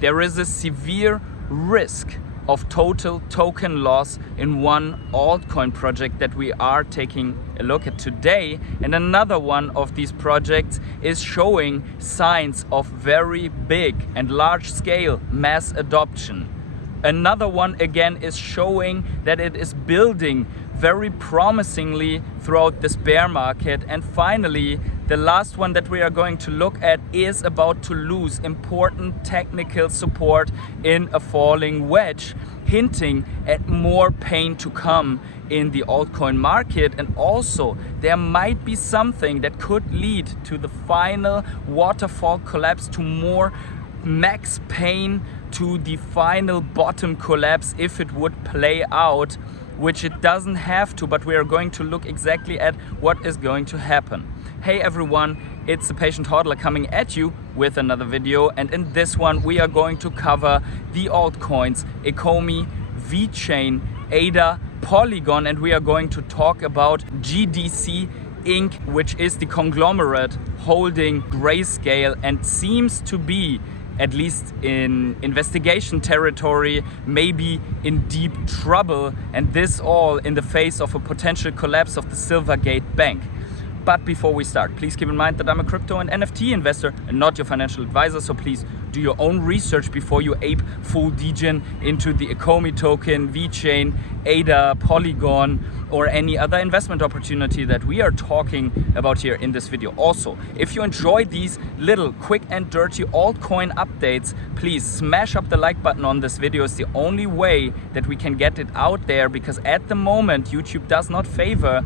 There is a severe risk of total token loss in one altcoin project that we are taking a look at today, and another one of these projects is showing signs of very big and large scale mass adoption. Another one again is showing that it is building very promisingly throughout this bear market. And finally, the last one that we are going to look at is about to lose important technical support in a falling wedge, hinting at more pain to come in the altcoin market. And also there might be something that could lead to the final waterfall collapse, to more max pain, to the final bottom collapse if it would play out, which it doesn't have to, but we are going to look exactly at what is going to happen. Hey everyone, it's the Patient Hodler coming at you with another video, and in this one we are going to cover the altcoins Ekomi, Vechain, ADA, Polygon, and we are going to talk about GDC Inc., which is the conglomerate holding Grayscale and seems to be, at least in investigation territory, maybe in deep trouble, and this all in the face of a potential collapse of the Silvergate Bank. But before we start, please keep in mind that I'm a crypto and NFT investor and not your financial advisor, so please do your own research before you ape full degen into the Ekomi token, Vechain, ADA, Polygon, or any other investment opportunity that we are talking about here in this video. Also, if you enjoy these little quick and dirty altcoin updates, please smash up the like button on this video. It's the only way that we can get it out there, because at the moment YouTube does not favor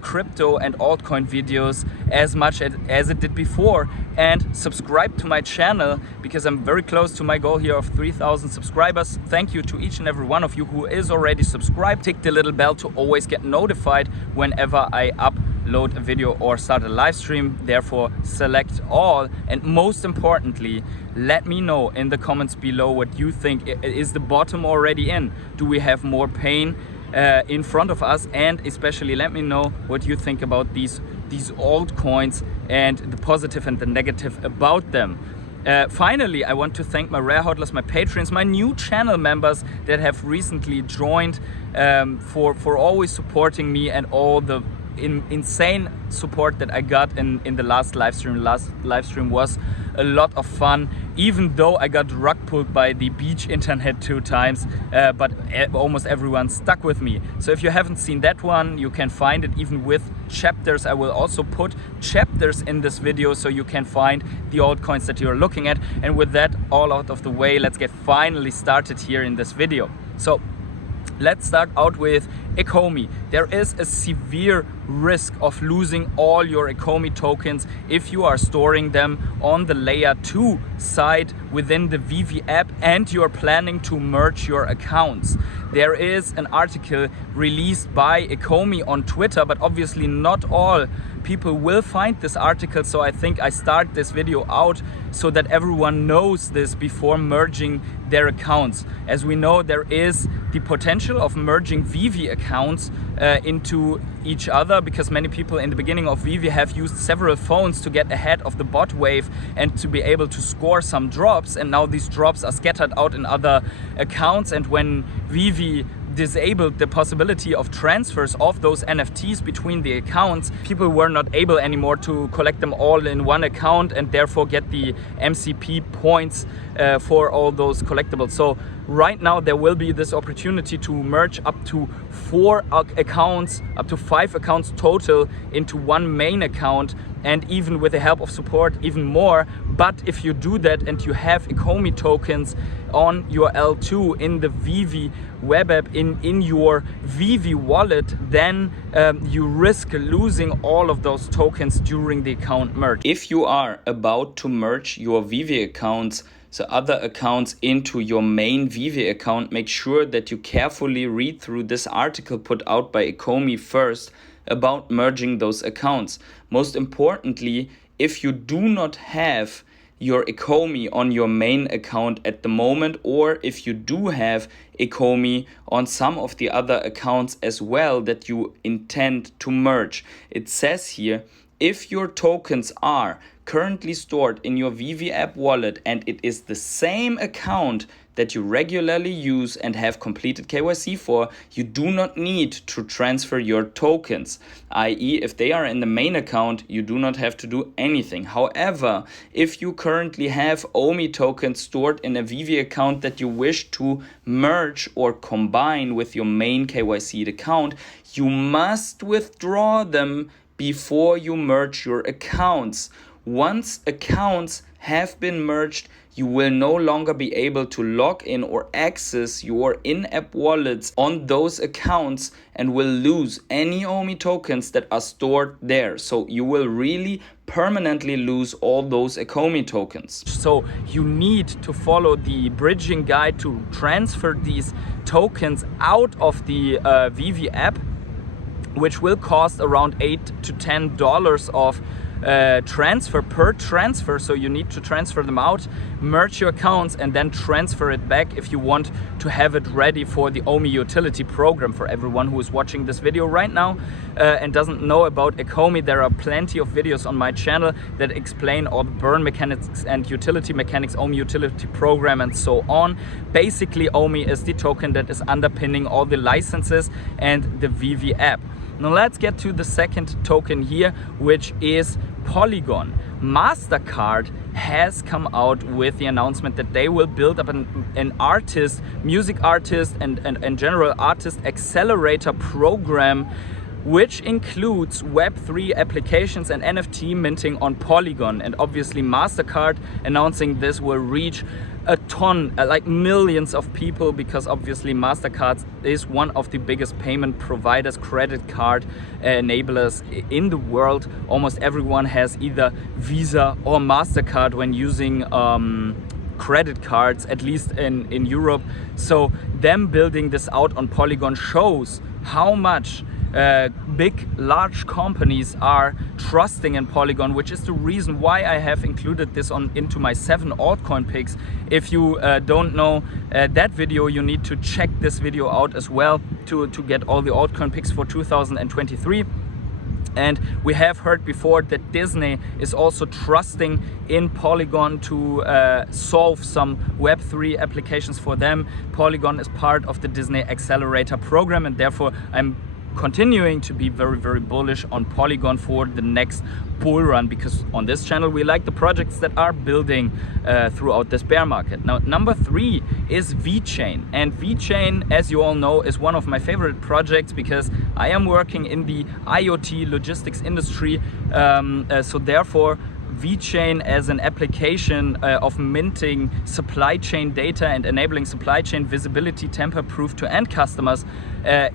crypto and altcoin videos as much as it did before. And subscribe to my channel, because I'm very close to my goal here of 3,000 subscribers. Thank you to each and every one of you who is already subscribed. Tick the little bell to always get notified whenever I upload a video or start a live stream. Therefore, select all, and most importantly, let me know in the comments below what you think. Is the bottom already in? Do we have more pain in front of us? And especially let me know what you think about these altcoins and the positive and the negative about them. Finally, I want to thank my rare hodlers, my patrons, my new channel members that have recently joined, for always supporting me, and all the insane support that I got in the last live stream. Last live stream was a lot of fun, even though I got rug pulled by the beach internet 2 times, but almost everyone stuck with me. So if you haven't seen that one, you can find it even with chapters. I will also put chapters in this video so you can find the altcoins that you're looking at. And with that all out of the way, let's get finally started here in this video. So let's start out with Ekomi. There is a severe risk of losing all your Ekomi tokens if you are storing them on the layer 2 side within the Veve app and you're planning to merge your accounts. There is an article released by Ekomi on Twitter, but obviously not all people will find this article, so I think I start this video out so that everyone knows this before merging their accounts. As we know, there is the potential of merging Veve accounts into each other, because many people in the beginning of Veve have used several phones to get ahead of the bot wave and to be able to score some drops, and now these drops are scattered out in other accounts. And when Veve disabled the possibility of transfers of those NFTs between the accounts, people were not able anymore to collect them all in one account and therefore get the MCP points for all those collectibles. So right now there will be this opportunity to merge up to 4 accounts, up to 5 accounts total into one main account, and even with the help of support even more. But if you do that and you have Ekomi tokens on your L2 in the Veve web app, in your Veve wallet, then you risk losing all of those tokens during the account merge. If you are about to merge your Veve accounts, so other accounts, into your main Veve account, make sure that you carefully read through this article put out by Ekomi first about merging those accounts. Most importantly, if you do not have your Ekomi on your main account at the moment, or if you do have Ekomi on some of the other accounts as well that you intend to merge. It says here, if your tokens are currently stored in your Veve app wallet and it is the same account that you regularly use and have completed KYC for, you do not need to transfer your tokens, i.e. if they are in the main account, you do not have to do anything. However, if you currently have OMI tokens stored in a Veve account that you wish to merge or combine with your main KYC account, you must withdraw them before you merge your accounts. Once accounts have been merged, you will no longer be able to log in or access your in-app wallets on those accounts and will lose any OMI tokens that are stored there. So you will really permanently lose all those Ekomi tokens. So you need to follow the bridging guide to transfer these tokens out of the Veve app, which will cost around $8 to $10 of transfer per transfer. So you need to transfer them out, merge your accounts, and then transfer it back if you want to have it ready for the OMI utility program. For everyone who is watching this video right now and doesn't know about Ekomi, there are plenty of videos on my channel that explain all the burn mechanics and utility mechanics, OMI utility program, and so on. Basically, OMI is the token that is underpinning all the licenses and the Veve app. Now let's get to the second token here, which is Polygon. MasterCard has come out with the announcement that they will build up an artist, music artist and general artist accelerator program, which includes Web3 applications and NFT minting on Polygon. And obviously MasterCard announcing this will reach a ton, like millions of people, because obviously MasterCard is one of the biggest payment providers, credit card enablers in the world. Almost everyone has either Visa or MasterCard when using credit cards, at least in Europe. So them building this out on Polygon shows how much large companies are trusting in Polygon, which is the reason why I have included this into my 7 altcoin picks. If you don't know that video, you need to check this video out as well to get all the altcoin picks for 2023. And we have heard before that Disney is also trusting in Polygon to solve some Web3 applications for them. Polygon is part of the Disney Accelerator program, and therefore I'm continuing to be very, very bullish on Polygon for the next bull run, because on this channel we like the projects that are building throughout this bear market. Now, number 3 is Vechain, and Vechain, as you all know, is one of my favorite projects because I am working in the IoT logistics industry, so therefore Vechain as an application of minting supply chain data and enabling supply chain visibility tamper-proof to end customers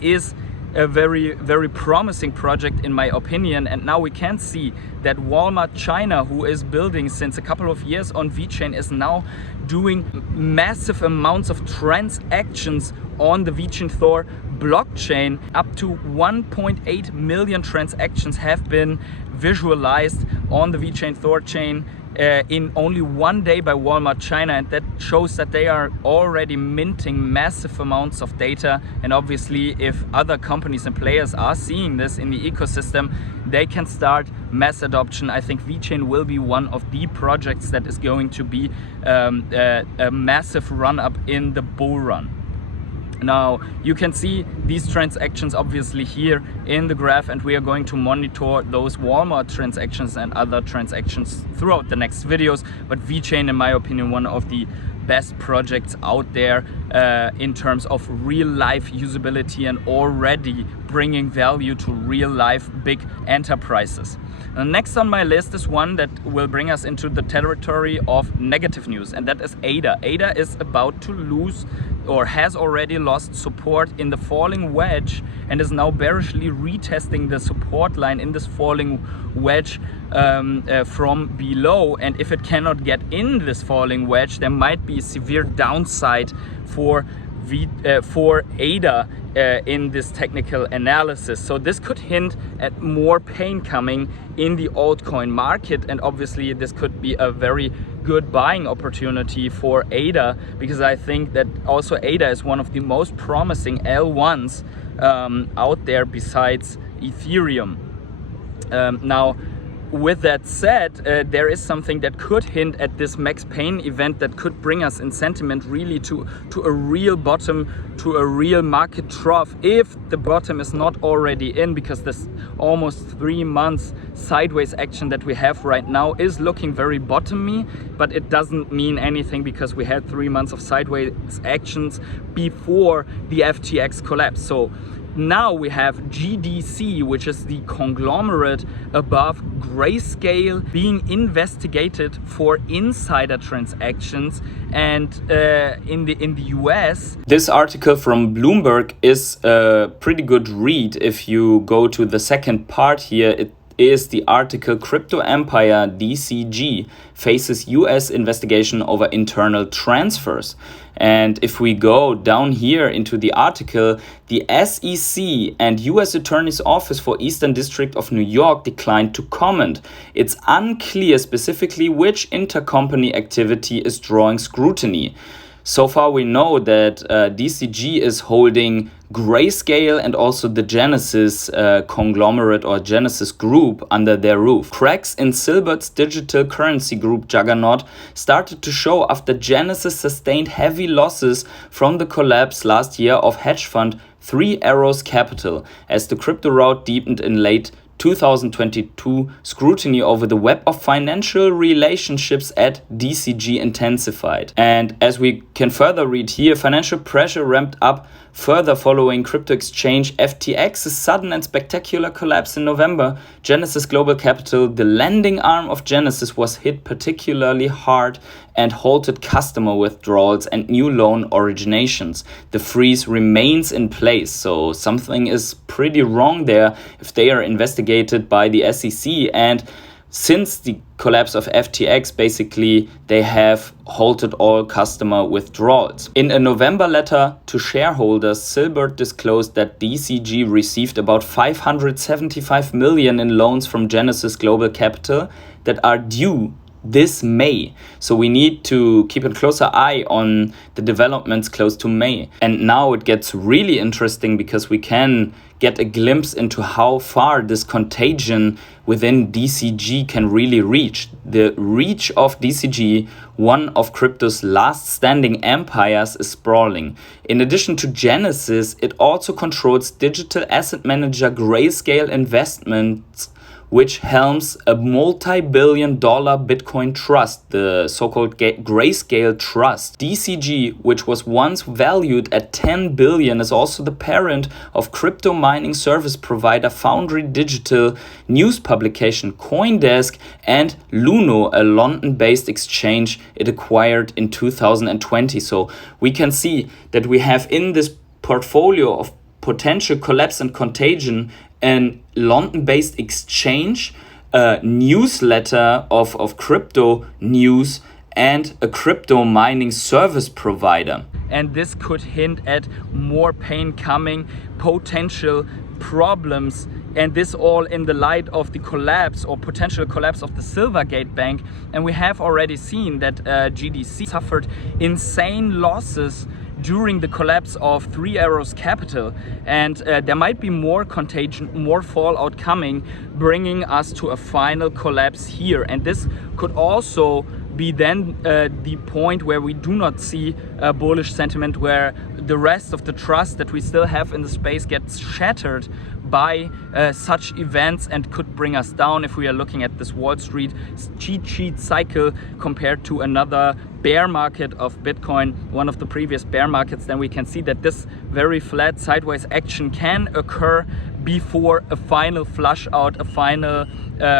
is a very, very promising project in my opinion. And now we can see that Walmart China, who is building since a couple of years on Vechain, is now doing massive amounts of transactions on the Vechain Thor blockchain. Up to 1.8 million transactions have been visualized on the Vechain Thor chain in only one day by Walmart China, and that shows that they are already minting massive amounts of data. And obviously if other companies and players are seeing this in the ecosystem, they can start mass adoption. I think Vechain will be one of the projects that is going to be a massive run up in the bull run. Now you can see these transactions obviously here in the graph, and we are going to monitor those Walmart transactions and other transactions throughout the next videos. But Vechain, in my opinion, one of the best projects out there in terms of real life usability and already bringing value to real life big enterprises. Next on my list is one that will bring us into the territory of negative news, and that is ADA. ADA is about to lose, or has already lost, support in the falling wedge and is now bearishly retesting the support line in this falling wedge from below. And if it cannot get in this falling wedge, there might be severe downside for ADA in this technical analysis. So this could hint at more pain coming in the altcoin market, and obviously this could be a very good buying opportunity for ADA, because I think that also ADA is one of the most promising L1s out there besides Ethereum. Now with that said, there is something that could hint at this Max Payne event that could bring us in sentiment really to a real bottom, to a real market trough, if the bottom is not already in, because this almost 3 months sideways action that we have right now is looking very bottomy, but it doesn't mean anything because we had 3 months of sideways actions before the FTX collapse. So now we have GDC, which is the conglomerate above Grayscale, being investigated for insider transactions. And in the US, this article from Bloomberg is a pretty good read. If you go to the second part here, it is the article Crypto Empire DCG faces US investigation over internal transfers. And if we go down here into the article, the SEC and US Attorney's Office for Eastern District of New York declined to comment. It's unclear specifically which intercompany activity is drawing scrutiny. So far we know that DCG is holding Grayscale and also the Genesis conglomerate or Genesis group under their roof. Cracks in Silbert's digital currency group juggernaut started to show after Genesis sustained heavy losses from the collapse last year of hedge fund Three Arrows Capital, as the crypto rout deepened in late 2022. Scrutiny over the web of financial relationships at DCG intensified. And as we can further read here, financial pressure ramped up further following crypto exchange FTX's sudden and spectacular collapse in November. Genesis Global Capital, the lending arm of Genesis, was hit particularly hard and halted customer withdrawals and new loan originations. The freeze remains in place, so something is pretty wrong there if they are investigated by the SEC. And since the collapse of FTX, basically, they have halted all customer withdrawals. In a November letter to shareholders, Silbert disclosed that DCG received about $575 million in loans from Genesis Global Capital that are due this May. So we need to keep a closer eye on the developments close to May. And now it gets really interesting because we can get a glimpse into how far this contagion within DCG can really reach. The reach of DCG, one of crypto's last standing empires, is sprawling. In addition to Genesis, it also controls digital asset manager Grayscale Investments, which helms a multi-billion-dollar Bitcoin trust, the so-called Grayscale Trust. DCG, which was once valued at 10 billion, is also the parent of crypto mining service provider Foundry Digital, news publication CoinDesk, and Luno, a London-based exchange it acquired in 2020. So we can see that we have in this portfolio of potential collapse and contagion an London-based exchange, a newsletter of crypto news, and a crypto mining service provider. And this could hint at more pain coming, potential problems, and this all in the light of the collapse or potential collapse of the Silvergate Bank. And we have already seen that GDC suffered insane losses during the collapse of Three Arrows Capital, and there might be more contagion, more fallout coming, bringing us to a final collapse here. And this could also be then the point where we do not see a bullish sentiment, where the rest of the trust that we still have in the space gets shattered by such events and could bring us down. If we are looking at this Wall Street cheat sheet cycle compared to another bear market of Bitcoin, one of the previous bear markets, then we can see that this very flat sideways action can occur before a final flush out, a final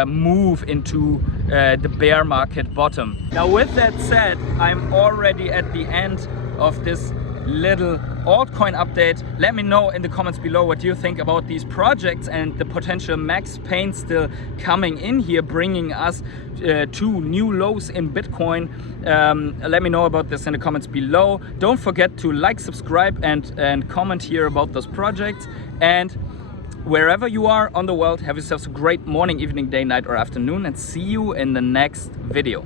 move into the bear market bottom. Now with that said, I'm already at the end of this little altcoin update. Let me know in the comments below what you think about these projects and the potential Max Payne still coming in here, bringing us to new lows in Bitcoin. Let me know about this in the comments below. Don't forget to like, subscribe, and comment here about those projects. And wherever you are on the world, have yourselves a great morning, evening, day, night, or afternoon, and see you in the next video.